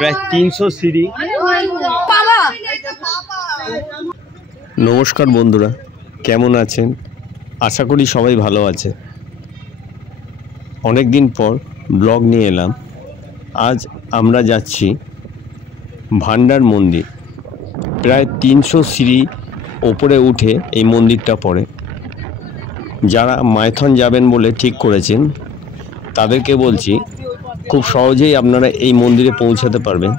প্রায় 300 সিঁড়ি। নমস্কার বন্ধুরা, কেমন আছেন? আশা করি সবাই ভালো আছে। অনেক দিন পর ব্লগ নিয়ে এলাম। আজ আমরা যাচ্ছি ভান্ডার মন্দির। প্রায় 300 সিঁড়ি ওপরে উঠে এই মন্দিরটা পড়ে। যারা মাইথন যাবেন বলে ঠিক করেছেন তাদেরকে বলছি, খুব সহজেই আপনারা এই মন্দিরে পৌঁছাতে পারবেন।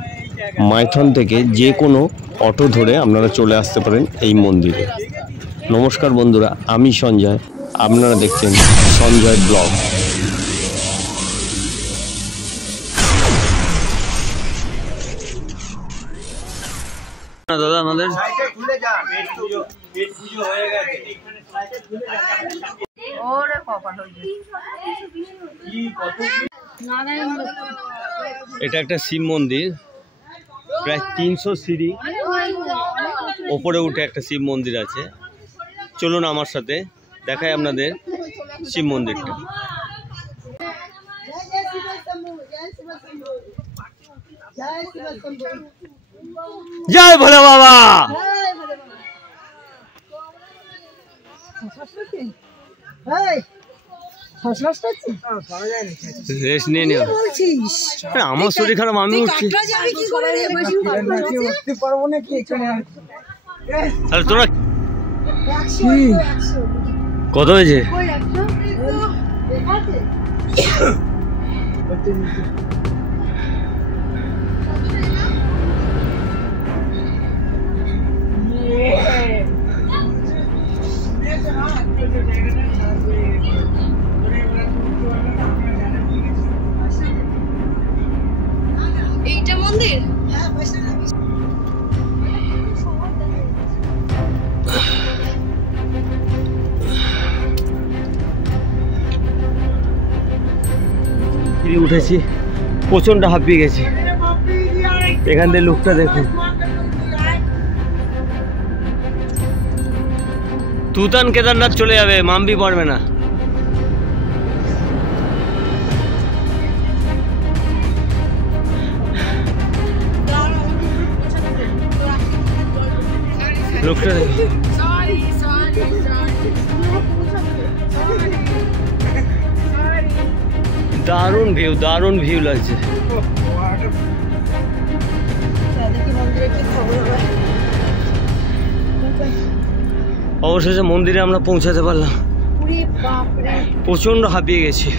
মাইথন থেকে যে কোনো অটো ধরে আপনারা চলে আসতে পারেন এই মন্দিরে। নমস্কার বন্ধুরা, আমি সঞ্জয়, আপনারা দেখছেন সঞ্জয় ব্লগ। দাদা আমাদের এটা একটা শিব মন্দির, প্রায় 300 সিঁড়ি ওপরে উঠে একটা শিব মন্দির আছে। চলুন আমার সাথে দেখাই আপনাদের শিব মন্দিরটা। জয় ভোলে বাবা। রেস্ট নিয়ে নিও। আমার শরীর খারাপ, আমি উঠছি। তোরা কত হয়েছে? এইটা মন্দির? উঠেছি, প্রচন্ড হাঁপিয়ে গেছি। এখান থেকে লুকটা দেখুন। তুতান কেদারনাথ চলে যাবে, মাম্বি পারবে না। লোকটা দেখুন, দারুণ ভিউ লাগছে। অবশেষে মন্দিরে আমরা পৌঁছাতে পারলাম। প্রচন্ড হাঁপিয়ে গেছি।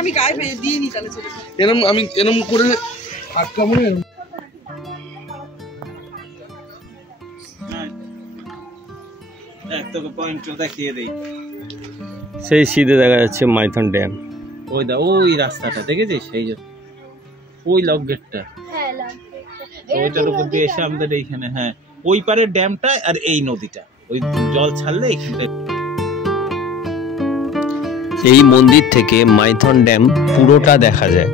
আমি গায়ে ফেলে দিয়ে নি, তাহলে এরম আমি এরম করে আটকা মনে তোকে পয়েন্টটা দেখিয়ে দেই। সেই সিধে দেখা যাচ্ছে মাইথন ড্যাম। ওই রাস্তাটা দেখেছিস, সেই যে ওই লক গেটটা। তো ওইটার উপর দিয়ে এসে আমাদের এইখানে, হ্যাঁ ওই পারের ড্যামটা আর এই নদীটা, ওই জল ছাড়লে এইখানটা। এই মন্দির থেকে মাইথন ড্যাম পুরোটা দেখা যায়।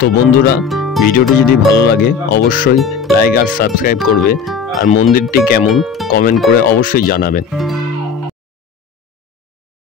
তো বন্ধুরা, ভিডিওটি যদি ভালো লাগে অবশ্যই লাইক আর সাবস্ক্রাইব করবে, আর মন্দিরটি কেমন কমেন্ট করে অবশ্যই জানাবেন।